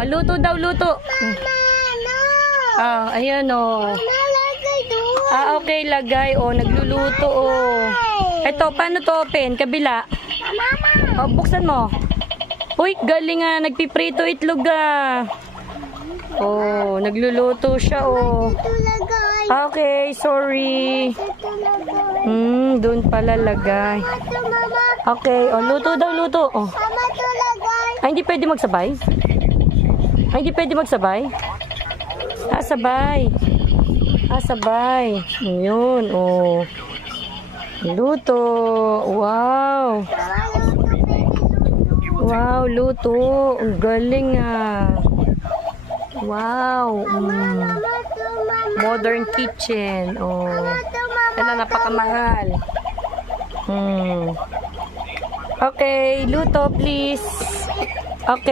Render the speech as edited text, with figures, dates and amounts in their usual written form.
Ah, luto daw, luto. Ah, ayan o. Ah, okay, lagay. O, nagluluto o. Eto, paano to open? Kabila. O, buksan mo. Uy, galing nga. Nagpiprito itlog ah. Oh, nagluluto siya oh. Okay, sorry. Doon pala lagay. Okay, oh, luto daw, luto. Oh. Ay, hindi pwede magsabay? Ay, hindi pwede magsabay? Ah, sabay. Ah, sabay. Yun, oh. Luto. Wow. Wow, luto. Ang galing ah. Wow. Modern kitchen. Oh. Ano, napakamahal. Okay, luto please. Okay.